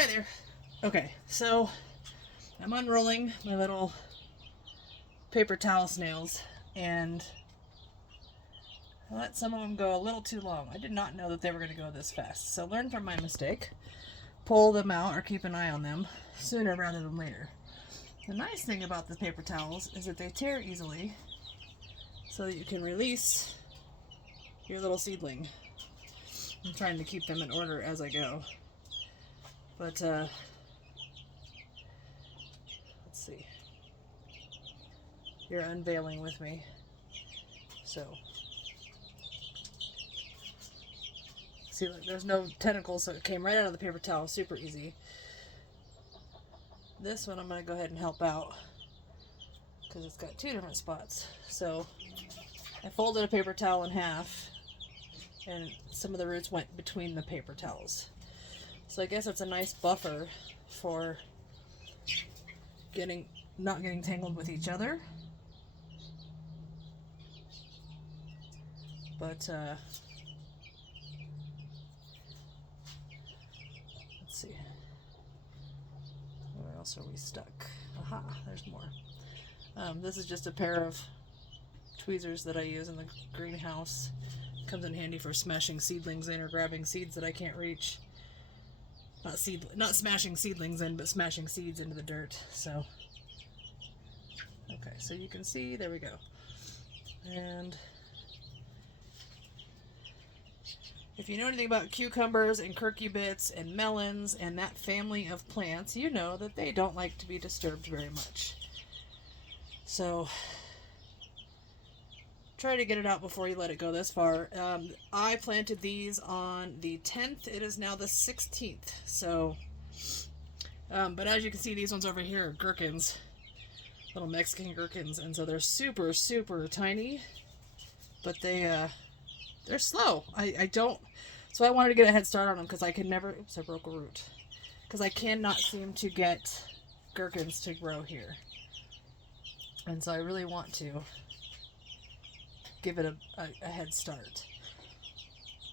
Hi there. Okay, so I'm unrolling my little paper towel snails, and I let some of them go a little too long. I did not know that they were going to go this fast. So learn from my mistake. Pull them out or keep an eye on them sooner rather than later. The nice thing about the paper towels is that they tear easily so that you can release your little seedling. I'm trying to keep them in order as I go. But, let's see. You're unveiling with me. So, see, look, there's no tentacles, so it came right out of the paper towel. Super easy. This one I'm going to go ahead and help out because it's got two different spots. So, I folded a paper towel in half, and some of the roots went between the paper towels. So I guess it's a nice buffer for not getting tangled with each other. But let's see. Where else are we stuck? Aha, there's more. This is just a pair of tweezers that I use in the greenhouse. Comes in handy for smashing seedlings in or grabbing seeds that I can't reach. Not smashing seedlings in, but smashing seeds into the dirt. So, okay, so you can see, there we go. And if you know anything about cucumbers and curcubits and melons and that family of plants, you know that they don't like to be disturbed very much. So, try to get it out before you let it go this far. I planted these on the 10th. It is now the 16th. So, but as you can see, these ones over here are gherkins. Little Mexican gherkins. And so they're super, super tiny. But they're slow. So I wanted to get a head start on them because I could never... Oops, I broke a root. Because I cannot seem to get gherkins to grow here. And so I really want to give it a head start.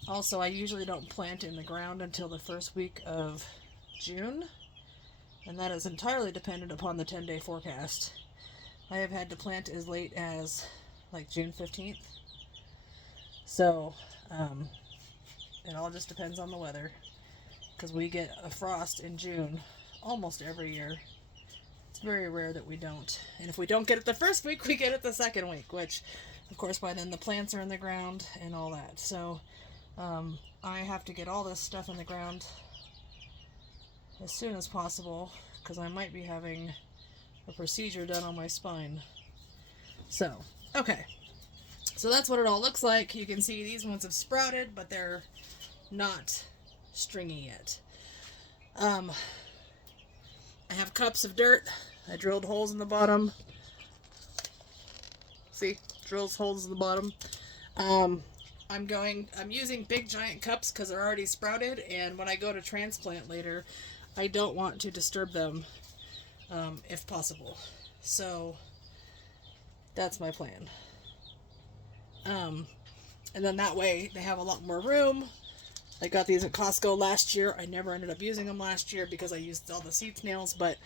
Also, I usually don't plant in the ground until the first week of June, and that is entirely dependent upon the 10-day forecast. I have had to plant as late as like June 15th. So, it all just depends on the weather, because we get a frost in June almost every year. It's very rare that we don't. And if we don't get it the first week, we get it the second week, which... Of course, by then the plants are in the ground and all that. So, I have to get all this stuff in the ground as soon as possible because I might be having a procedure done on my spine. So, okay. So that's what it all looks like. You can see these ones have sprouted, but they're not stringy yet. I have cups of dirt. I drilled holes in the bottom. See? Drills holes in the bottom. I'm using big giant cups because they're already sprouted, and when I go to transplant later, I don't want to disturb them if possible. So that's my plan. And then that way they have a lot more room. I got these at Costco last year. I never ended up using them last year because I used all the seed snails, but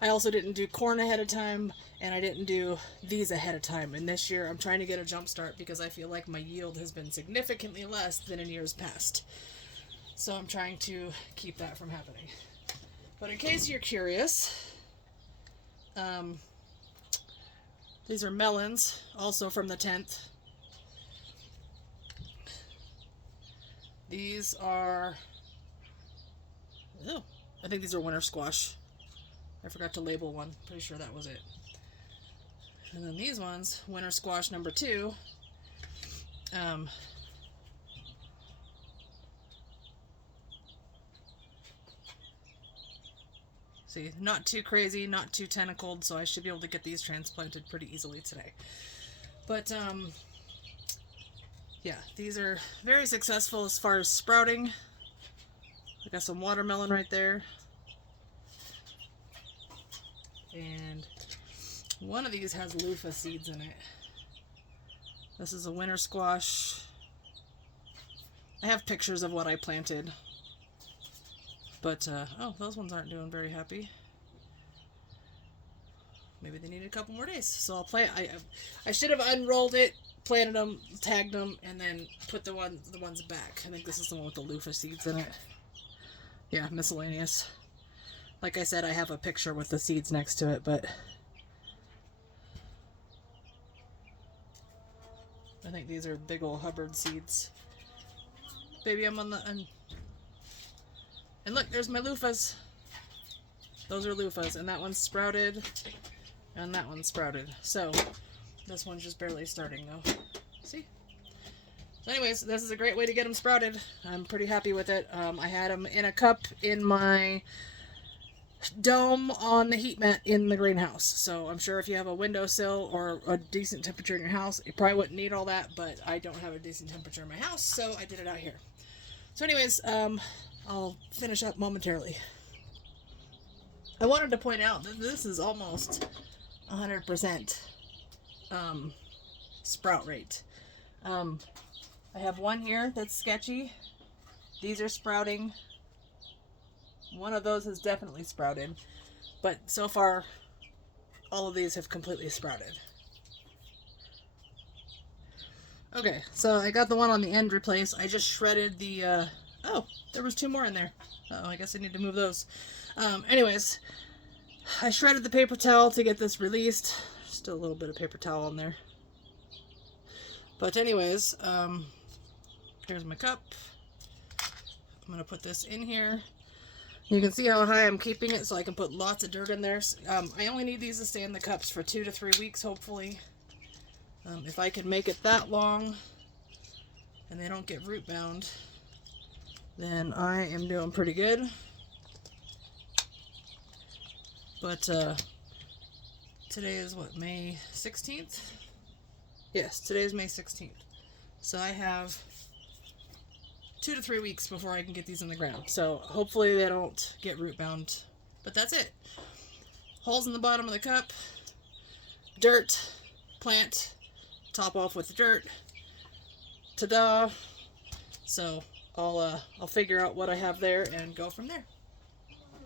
I also didn't do corn ahead of time, and I didn't do these ahead of time. And this year I'm trying to get a jump start because I feel like my yield has been significantly less than in years past. So I'm trying to keep that from happening. But in case you're curious, these are melons, also from the 10th. These are, oh, I think these are winter squash. I forgot to label one. Pretty sure that was it. And then these ones, winter squash number 2. See, not too crazy, not too tentacled, so I should be able to get these transplanted pretty easily today. But, yeah, these are very successful as far as sprouting. I got some watermelon right there. And one of these has loofah seeds in it. This is a winter squash. I have pictures of what I planted. But, oh, those ones aren't doing very happy. Maybe they need a couple more days. So I'll plant. I should have unrolled it, planted them, tagged them, and then put the ones back. I think this is the one with the loofah seeds in it. Yeah, miscellaneous. Like I said, I have a picture with the seeds next to it, but I think these are big old Hubbard seeds. Baby, I'm on the... And look, there's my loofahs. Those are loofahs, and that one's sprouted, and that one's sprouted. So, this one's just barely starting, though. See? So anyways, this is a great way to get them sprouted. I'm pretty happy with it. I had them in a cup in my dome on the heat mat in the greenhouse. So I'm sure if you have a windowsill or a decent temperature in your house, you probably wouldn't need all that, but I don't have a decent temperature in my house, so I did it out here. So anyways, I'll finish up momentarily. I wanted to point out that this is almost 100% sprout rate. I have one here that's sketchy. These are sprouting. One of those has definitely sprouted, but so far all of these have completely sprouted. Okay, so I got the one on the end replaced. I just shredded the, oh, there was two more in there. Uh-oh, I guess I need to move those. Anyways, I shredded the paper towel to get this released. Still a little bit of paper towel on there. But anyways, here's my cup. I'm going to put this in here. You can see how high I'm keeping it so I can put lots of dirt in there. I only need these to stay in the cups for 2 to 3 weeks, hopefully. If I can make it that long and they don't get root bound, then I am doing pretty good. But today is what, May 16th? Yes, today is May 16th. So I have 2 to 3 weeks before I can get these in the ground. So hopefully they don't get root bound. But that's it. Holes in the bottom of the cup, dirt, plant, top off with the dirt. Ta-da! So I'll figure out what I have there and go from there.